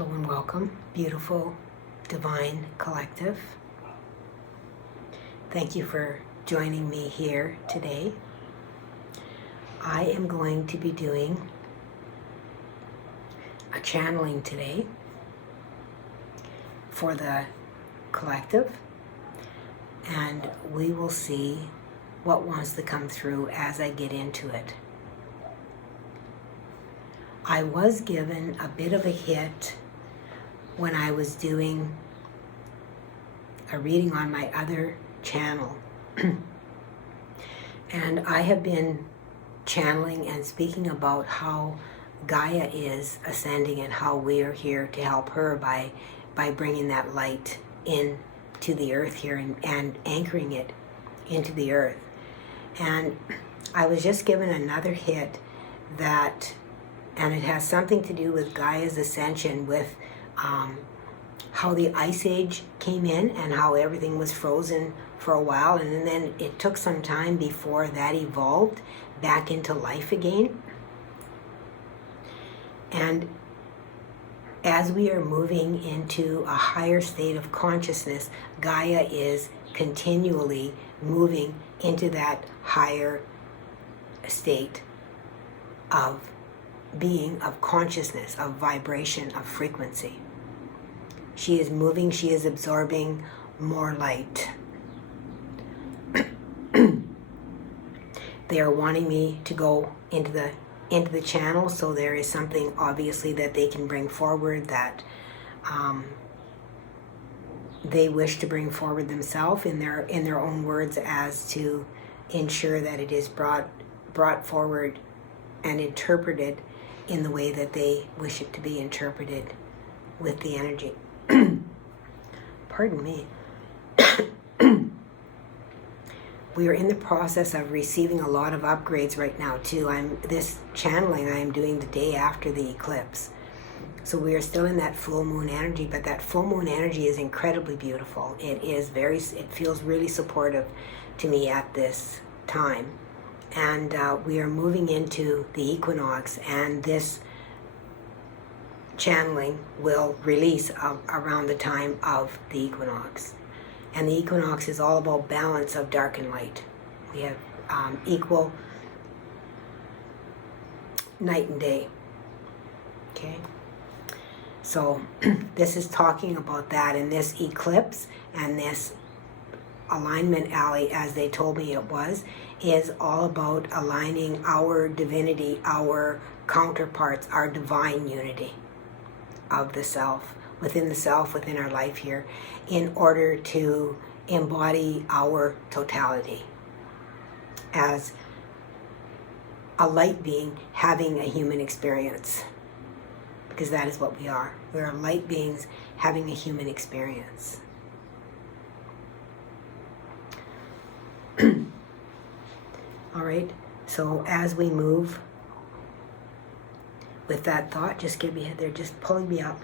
Hello and welcome, beautiful, divine collective. Thank you for joining me here today. I am going to be doing a channeling today for the collective, and we will see what wants to come through as I get into it. I was given a bit of a hit when I was doing a reading on my other channel. And I have been channeling and speaking about how Gaia is ascending and how we are here to help her by bringing that light in to the earth here and anchoring it into the earth. And I was just given another hit and it has something to do with Gaia's ascension, with how the Ice Age came in and how everything was frozen for a while, and then it took some time before that evolved back into life again. And as we are moving into a higher state of consciousness, Gaia is continually moving into that higher state of being, of consciousness, of vibration, of frequency. She is moving, she is absorbing more light. They are wanting me to go into the channel, so there is something obviously that they can bring forward that they wish to bring forward themselves in their own words, as to ensure that it is brought forward and interpreted in the way that they wish it to be interpreted with the energy. Pardon me. We are in the process of receiving a lot of upgrades right now too. This channeling I am doing the day after the eclipse. So we are still in that full moon energy, but that full moon energy is incredibly beautiful. It feels really supportive to me at this time. And we are moving into the equinox, and this channeling will release around the time of the equinox. And the equinox is all about balance of dark and light. We have equal night and day. Okay? So this is talking about that, and this eclipse and this alignment alley, as they told me it was, is all about aligning our divinity, our counterparts, our divine unity of the self, within our life here, in order to embody our totality as a light being having a human experience. Because that is what we are. We are light beings having a human experience. All right, so as we move with that thought, just they're just pulling me up.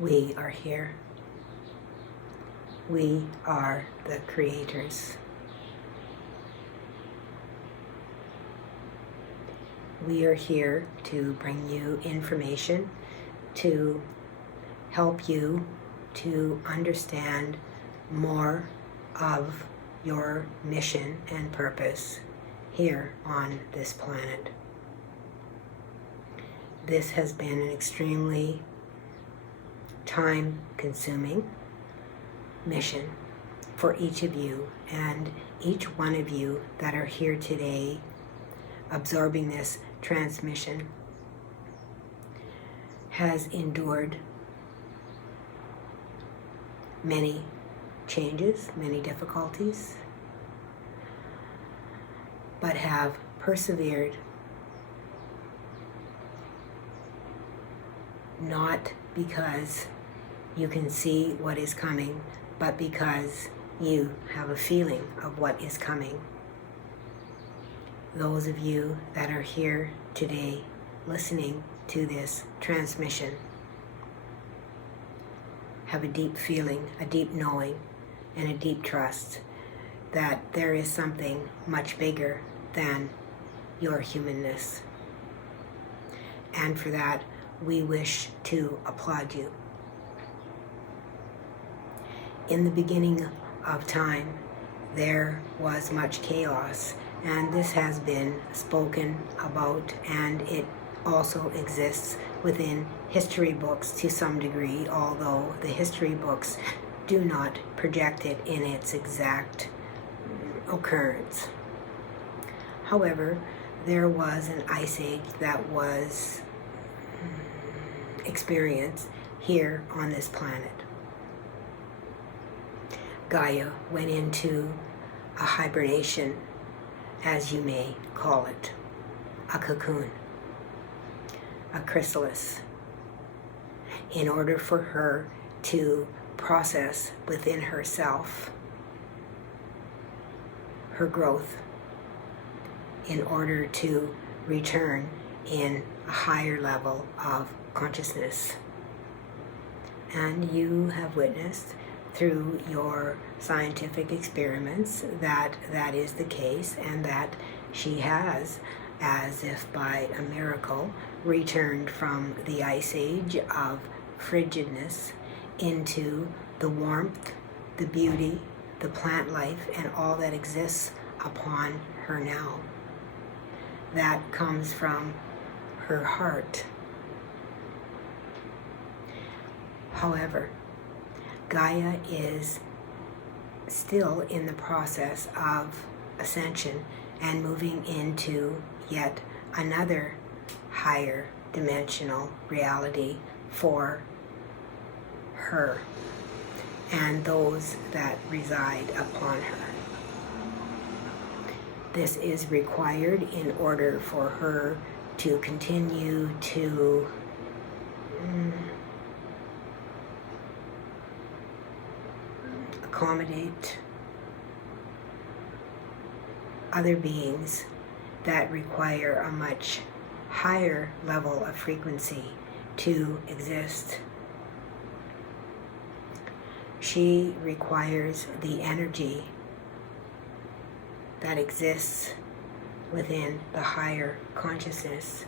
We are here. We are the creators. We are here to bring you information, to help you to understand more of your mission and purpose here on this planet. This has been an extremely time-consuming mission for each of you, and each one of you that are here today absorbing this transmission has endured many changes, many difficulties, but have persevered, not because you can see what is coming, but because you have a feeling of what is coming. Those of you that are here today listening to this transmission have a deep feeling, a deep knowing, and a deep trust that there is something much bigger than your humanness. And for that, we wish to applaud you. In the beginning of time, there was much chaos, and this has been spoken about, and it also exists within history books to some degree, although the history books do not project it in its exact occurrence. However, there was an ice age that was experienced here on this planet. Gaia went into a hibernation, as you may call it, a cocoon, a chrysalis, in order for her to process within herself her growth, in order to return in a higher level of consciousness. And you have witnessed through your scientific experiments that that is the case, and that she has, as if by a miracle, returned from the ice age of frigidness into the warmth, the beauty, the plant life, and all that exists upon her now. That comes from her heart. However, Gaia is still in the process of ascension and moving into yet another higher dimensional reality for her and those that reside upon her. This is required in order for her to continue to accommodate other beings that require a much higher level of frequency to exist. She requires the energy that exists within the higher consciousness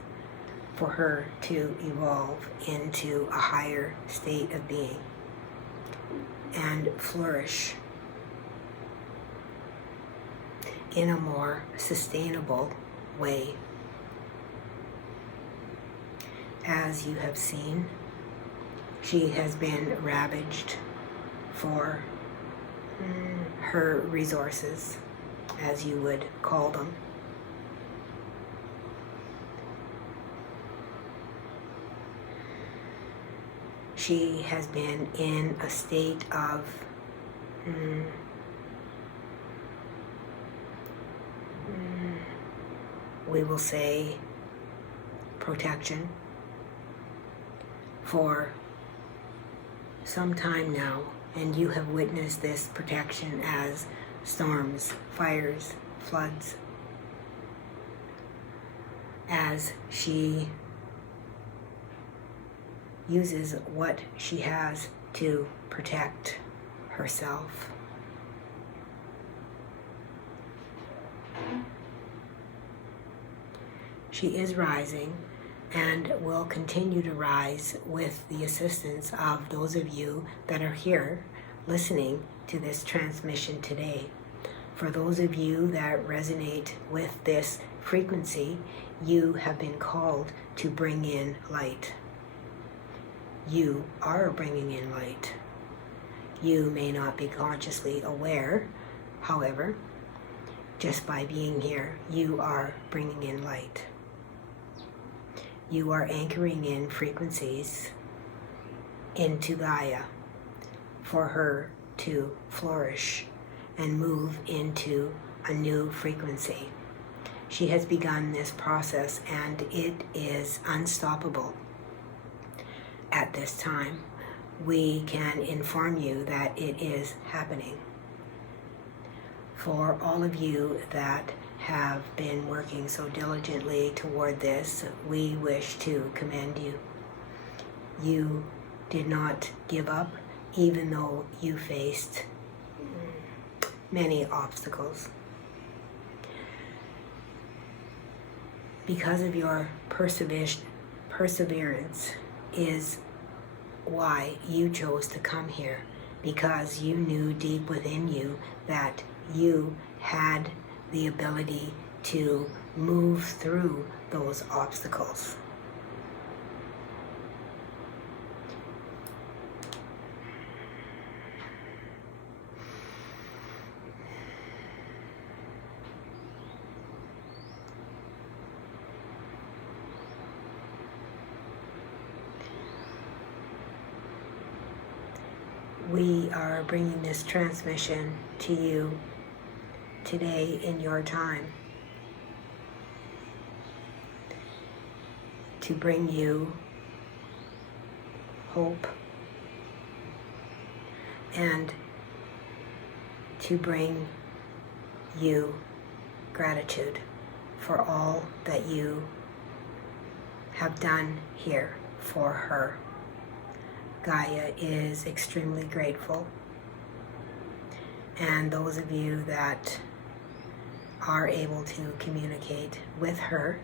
for her to evolve into a higher state of being and flourish in a more sustainable way. As you have seen, she has been ravaged for her resources, as you would call them. She has been in a state of we will say protection for some time now, and you have witnessed this protection as storms, fires, floods, as she uses what she has to protect herself. She is rising and will continue to rise with the assistance of those of you that are here listening to this transmission today. For those of you that resonate with this frequency, you have been called to bring in light. You are bringing in light. You may not be consciously aware, however, just by being here, you are bringing in light. You are anchoring in frequencies into Gaia for her to flourish and move into a new frequency. She has begun this process and it is unstoppable. At this time, we can inform you that it is happening. For all of you that have been working so diligently toward this, we wish to commend you. You did not give up, even though you faced many obstacles. Because of your perseverance is why you chose to come here, because you knew deep within you that you had the ability to move through those obstacles. We are bringing this transmission to you today in your time to bring you hope and to bring you gratitude for all that you have done here for her. Gaia is extremely grateful, and those of you that are able to communicate with her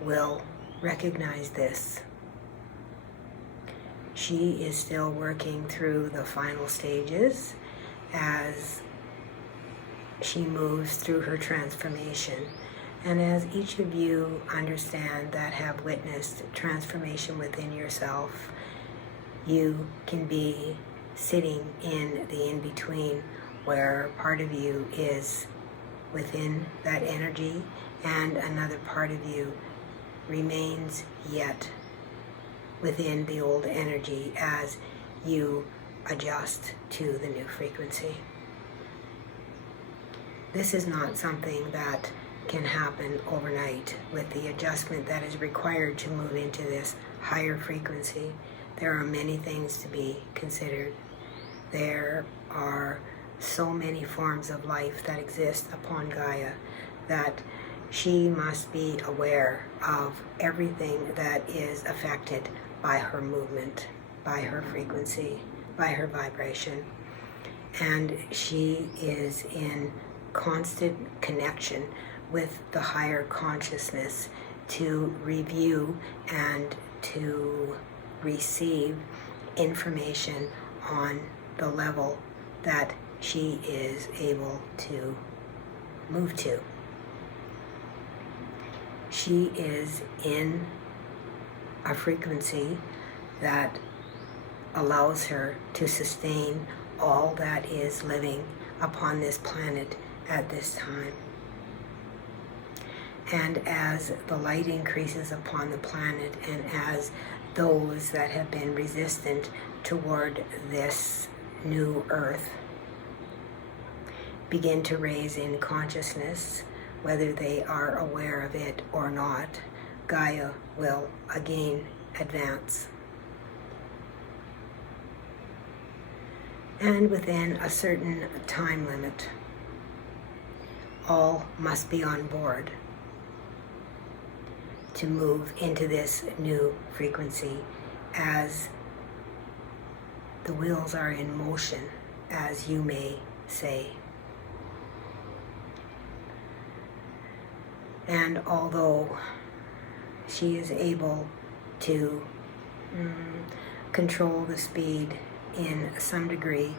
will recognize this. She is still working through the final stages as she moves through her transformation. And as each of you understand that have witnessed transformation within yourself, you can be sitting in the in-between where part of you is within that energy and another part of you remains yet within the old energy as you adjust to the new frequency. This is not something that can happen overnight with the adjustment that is required to move into this higher frequency. There are many things to be considered. There are so many forms of life that exist upon Gaia that she must be aware of everything that is affected by her movement, by her frequency, by her vibration. And she is in constant connection with the higher consciousness to review and to receive information on the level that she is able to move to. She is in a frequency that allows her to sustain all that is living upon this planet at this time. And as the light increases upon the planet, and as those that have been resistant toward this new earth begin to raise in consciousness, whether they are aware of it or not, Gaia will again advance. And within a certain time limit, all must be on board to move into this new frequency as the wheels are in motion, as you may say. And although she is able to control the speed in some degree,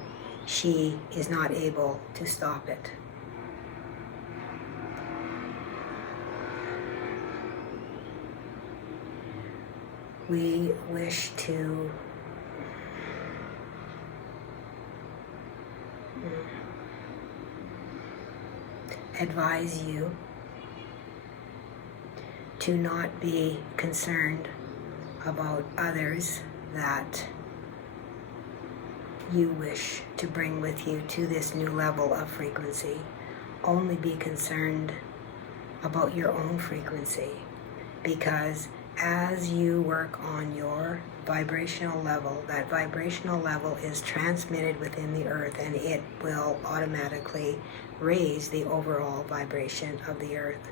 she is not able to stop it. We wish to advise you to not be concerned about others that you wish to bring with you to this new level of frequency. Only be concerned about your own frequency, because as you work on your vibrational level, that vibrational level is transmitted within the earth, and it will automatically raise the overall vibration of the earth.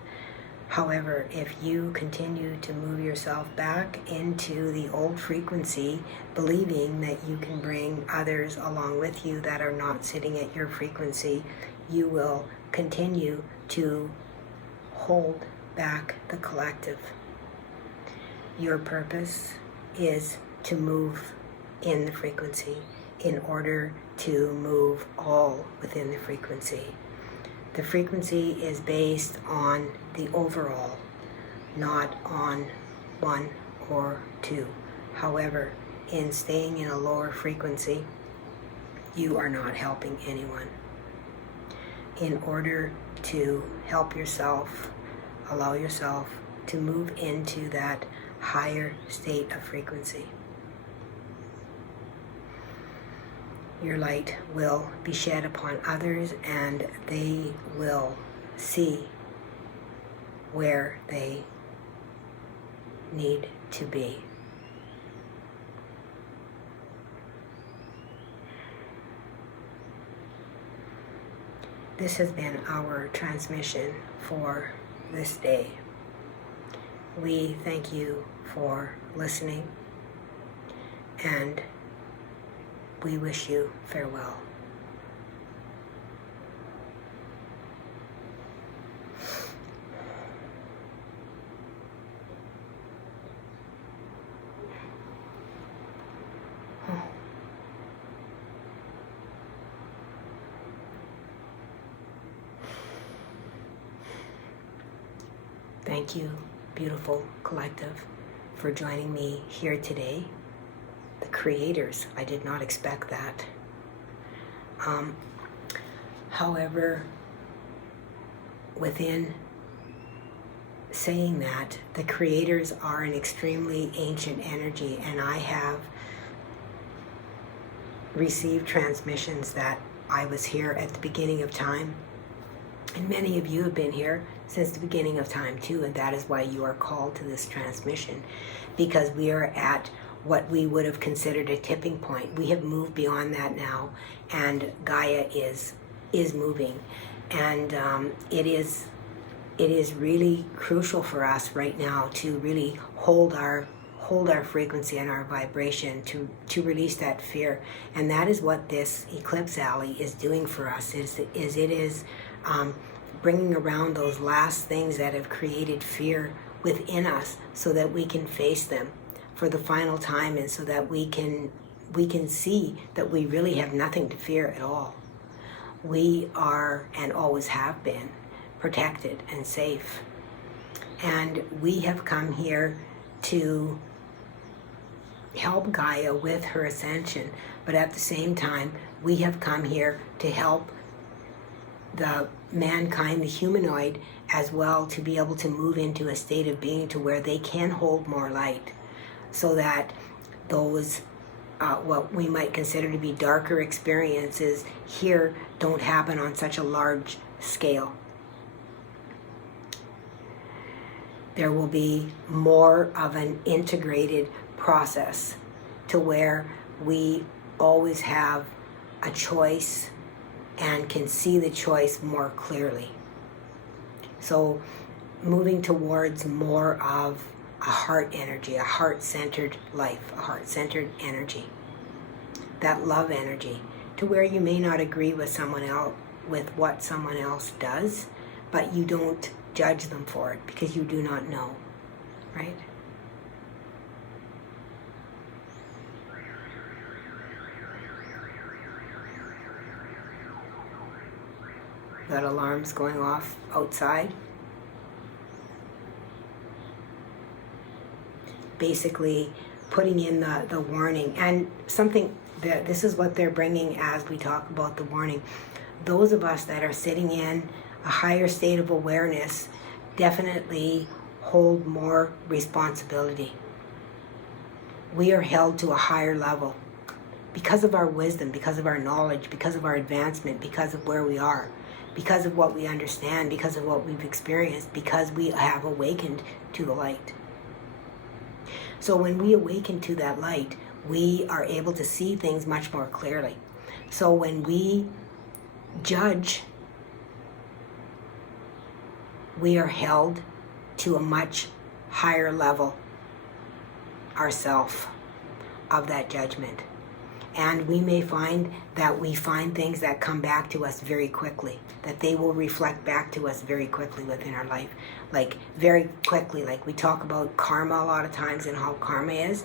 However, if you continue to move yourself back into the old frequency, believing that you can bring others along with you that are not sitting at your frequency, you will continue to hold back the collective. Your purpose is to move in the frequency in order to move all within the frequency. The frequency is based on the overall, not on one or two. However, in staying in a lower frequency, you are not helping anyone. In order to help yourself, allow yourself to move into that higher state of frequency, your light will be shed upon others, and they will see where they need to be. This has been our transmission for this day. We thank you for listening, and we wish you farewell. Thank you, beautiful collective, for joining me here today. The creators, I did not expect that. However, within saying that, the creators are an extremely ancient energy, and I have received transmissions that I was here at the beginning of time, and many of you have been here since the beginning of time too, and that is why you are called to this transmission, because we are at what we would have considered a tipping point. We have moved beyond that now, and Gaia is moving, and it is really crucial for us right now to really hold our frequency and our vibration, to release that fear. And that is what this eclipse alley is doing for us, is it is bringing around those last things that have created fear within us, so that we can face them for the final time, and so that we can see that we really have nothing to fear at all. We are, and always have been, protected and safe. And we have come here to help Gaia with her ascension, but at the same time, we have come here to help the mankind, the humanoid, as well, to be able to move into a state of being to where they can hold more light, so that those what we might consider to be darker experiences here don't happen on such a large scale. There will be more of an integrated process, to where we always have a choice and can see the choice more clearly. So moving towards more of a heart energy, a heart-centered life, a heart-centered energy, that love energy, to where you may not agree with someone else, with what someone else does, but you don't judge them for it, because you do not know, right? Got alarms going off outside. Basically putting in the warning, and something that this is what they're bringing as we talk about the warning. Those of us that are sitting in a higher state of awareness definitely hold more responsibility. We are held to a higher level because of our wisdom, because of our knowledge, because of our advancement, because of where we are, because of what we understand, because of what we've experienced, because we have awakened to the light. So when we awaken to that light, we are able to see things much more clearly. So when we judge, we are held to a much higher level ourself of that judgment. And we may find that we find things that come back to us very quickly, that they will reflect back to us very quickly within our life. Like very quickly, like we talk about karma a lot of times and how karma is.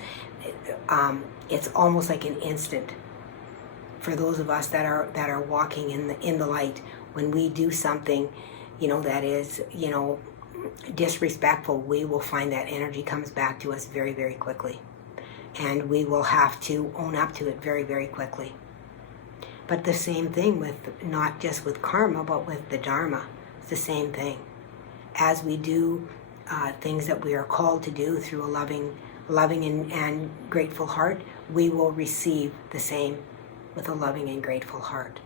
It's almost like an instant for those of us that are walking in the light. When we do something, that is, disrespectful, we will find that energy comes back to us very, very quickly. And we will have to own up to it very, very quickly. But the same thing with, not just with karma, but with the Dharma. It's the same thing. As we do things that we are called to do through a loving and grateful heart, we will receive the same with a loving and grateful heart.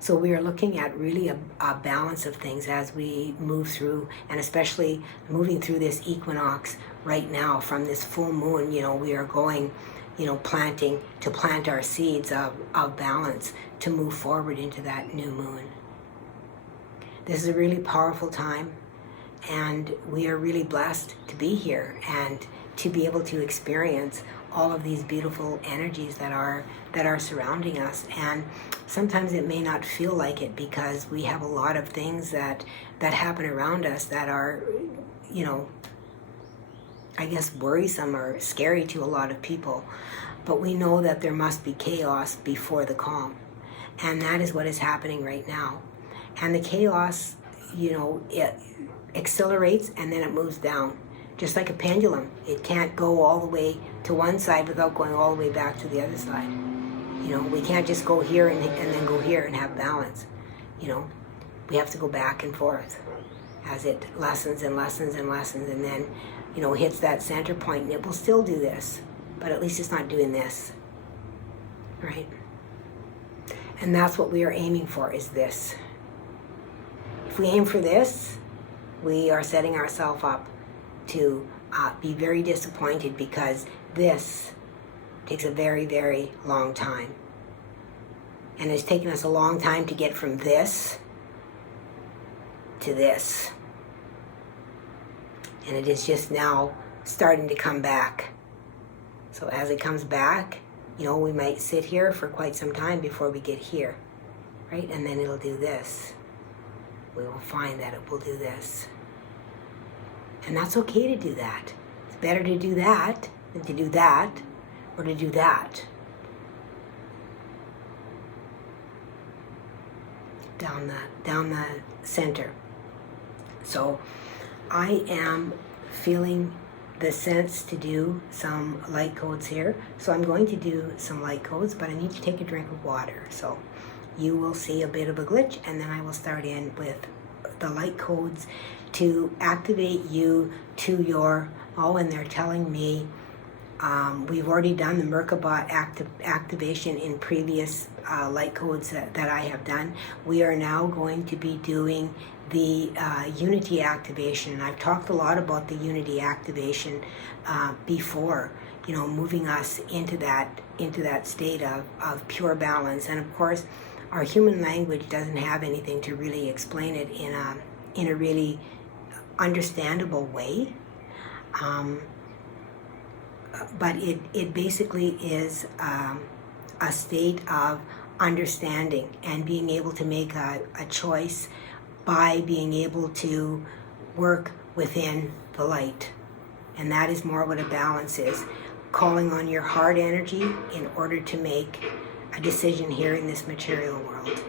So we are looking at really a balance of things as we move through, and especially moving through this equinox right now from this full moon. We are going, to plant our seeds of balance to move forward into that new moon. This is a really powerful time, and we are really blessed to be here and to be able to experience all of these beautiful energies that are surrounding us. And sometimes it may not feel like it because we have a lot of things that happen around us that are, I guess worrisome or scary to a lot of people. But we know that there must be chaos before the calm. And that is what is happening right now. And the chaos, it accelerates and then it moves down. Just like a pendulum. It can't go all the way to one side without going all the way back to the other side. We can't just go here and then go here and have balance. We have to go back and forth as it lessens and lessens and lessens, and then, hits that center point, and it will still do this, but at least it's not doing this, right? And that's what we are aiming for, is this. If we aim for this, we are setting ourselves up to be very disappointed, because this takes a very, very long time. And it's taken us a long time to get from this to this. And it is just now starting to come back. So as it comes back, we might sit here for quite some time before we get here, right? And then it'll do this. We will find that it will do this. And that's okay to do that. It's better to do that than to do that, or to do that. Down the center. So I am feeling the sense to do some light codes here. So I'm going to do some light codes, but I need to take a drink of water. So you will see a bit of a glitch, and then I will start in with the light codes to activate you to your, and they're telling me we've already done the Merkaba activation in previous light codes that I have done. We are now going to be doing the unity activation. And I've talked a lot about the unity activation before, moving us into that state of pure balance. And of course, our human language doesn't have anything to really explain it in a really understandable way. But it basically is a state of understanding and being able to make a choice by being able to work within the light. And that is more what a balance is. Calling on your heart energy in order to make a decision here in this material world.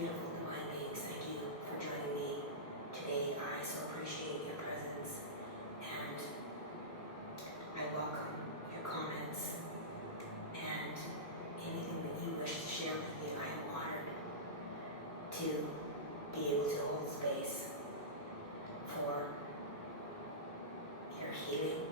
Beautiful divine beings, thank you for joining me today. I so appreciate your presence, and I welcome your comments and anything that you wish to share with me. I am honored to be able to hold space for your healing